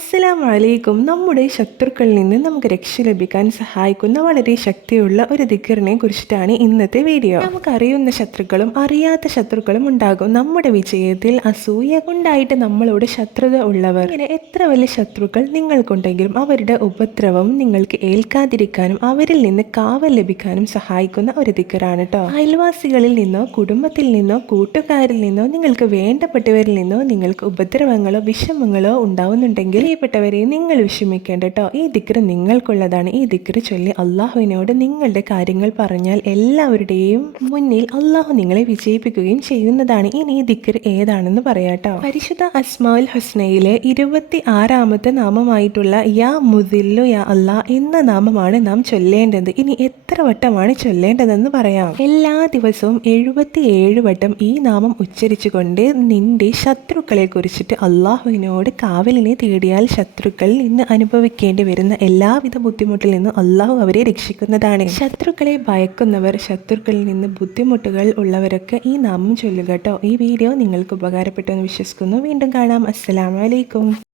അസ്സലാമു വലൈക്കും നമ്മുടെ ശത്രുക്കളിൽ നിന്ന് നമുക്ക് രക്ഷ ലഭിക്കാൻ സഹായിക്കുന്ന വളരെ ശക്തിയുള്ള ഒരു ദിക്കറിനെ കുറിച്ചിട്ടാണ് ഇന്നത്തെ വീഡിയോ. നമുക്കറിയുന്ന ശത്രുക്കളും അറിയാത്ത ശത്രുക്കളും ഉണ്ടാകും. നമ്മുടെ വിജയത്തിൽ അസൂയ കൊണ്ടായിട്ട് നമ്മളോട് ശത്രുത ഉള്ളവർ. ഇങ്ങനെ എത്ര വലിയ ശത്രുക്കൾ നിങ്ങൾക്കുണ്ടെങ്കിലും അവരുടെ ഉപദ്രവം നിങ്ങൾക്ക് ഏൽക്കാതിരിക്കാനും അവരിൽ നിന്ന് കാവൽ ലഭിക്കാനും സഹായിക്കുന്ന ഒരു ദിക്കറാണ് കേട്ടോ അയൽവാസികളിൽ നിന്നോ കുടുംബത്തിൽ നിന്നോ കൂട്ടുകാരിൽ നിന്നോ നിങ്ങൾക്ക് വേണ്ടപ്പെട്ടവരിൽ നിന്നോ നിങ്ങൾക്ക് ഉപദ്രവങ്ങളോ വിഷമങ്ങളോ ഉണ്ടാവുന്നുണ്ടെങ്കിൽ പ്രിയപ്പെട്ടവരെ നിങ്ങൾ വിഷമിക്കേണ്ട കേട്ടോ ഈ ദിക്ര നിങ്ങൾക്കുള്ളതാണ്. ഈ ദിക്ര ചൊല്ലി അള്ളാഹുവിനോട് നിങ്ങളുടെ കാര്യങ്ങൾ പറഞ്ഞാൽ എല്ലാവരുടെയും മുന്നിൽ അള്ളാഹു നിങ്ങളെ വിജയിപ്പിക്കുകയും ചെയ്യുന്നതാണ്. ഇനി ഈ ദിക്ര ഏതാണെന്ന് പറയാട്ടോ പരിശുദ്ധ അസ്മാൽ ഹസ്നയിലെ ഇരുപത്തി ആറാമത്തെ നാമമായിട്ടുള്ള യാ മുദില്ലു യാ അല്ലാ എന്ന നാമമാണ് നാം ചൊല്ലേണ്ടത്. ഇനി എത്ര വട്ടമാണ് ചൊല്ലേണ്ടതെന്ന് പറയാം. എല്ലാ ദിവസവും എഴുപത്തി ഏഴ് വട്ടം ഈ നാമം ഉച്ചരിച്ചുകൊണ്ട് നിന്റെ ശത്രുക്കളെ കുറിച്ചിട്ട് അള്ളാഹുവിനോട് കാവലിനെ തേടിയാൽ ശത്രുക്കൾ ഇന്ന് അനുഭവിക്കേണ്ടി വരുന്ന എല്ലാവിധ ബുദ്ധിമുട്ടിൽ നിന്നും അള്ളാഹു അവരെ രക്ഷിക്കുന്നതാണ്. ശത്രുക്കളെ ഭയക്കുന്നവർ ശത്രുക്കളിൽ നിന്ന് ബുദ്ധിമുട്ടുകൾ ഉള്ളവരൊക്കെ ഈ നാമം ചൊല്ലുക കേട്ടോ. ഈ വീഡിയോ നിങ്ങൾക്ക് ഉപകാരപ്പെട്ടു എന്ന് വിശ്വസിക്കുന്നു. വീണ്ടും കാണാം. അസ്സലാമലൈക്കും